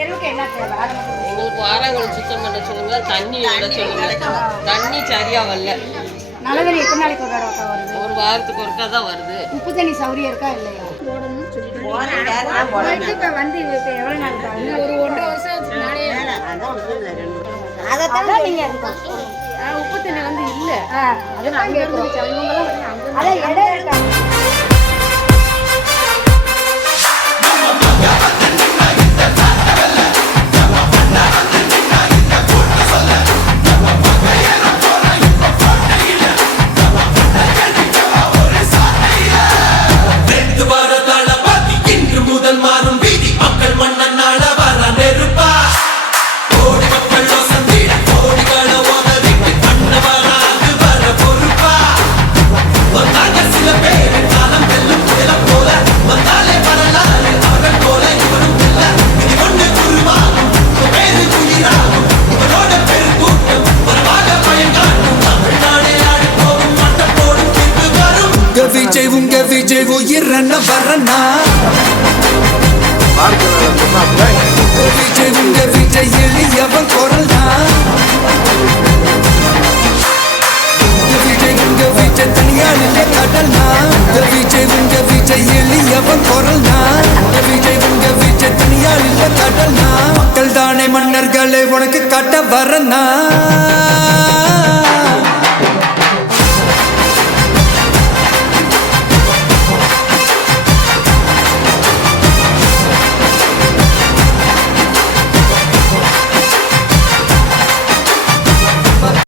எங்களுக்கு வாராங்கல் சுத்தம் பண்ண சொல்லுங்க, தண்ணி விட சொல்லுங்க. தண்ணி சரியா வரல. நல்ல தண்ணி எத்தனை நாளைக்கு ஒரு தடவை வருது? ஒரு வாரத்துக்கு ஒருக்கா தான் வருது. உப்பு தண்ணி சௌரியம் இருக்கா இல்லையா? போடணும்னு சொல்லிட்டு வந்து இப்போ எவ்வளோ நாள் ஒரு 1.5 வருஷம் அதான் நீங்கள் உப்பு தண்ணி வந்து இல்லை. அதான் அங்கே இவங்கெல்லாம் அதான் இடம் இருக்கா? உங்க விஜய் உயிரண்ண வரண்ணா, விஜய் உங்க விஜய் எளியவன் குரல்னா, விஜய் உங்க விஜய் தனியாளிலே கடல்னா, விஜய் உங்க விஜய் எளியவன் குரல்னா, விஜய் உங்க விஜய் தனியாளிலே கடல்னா, மக்கள் தானே மன்னர்களே உனக்கு காட்ட வரண்ணா.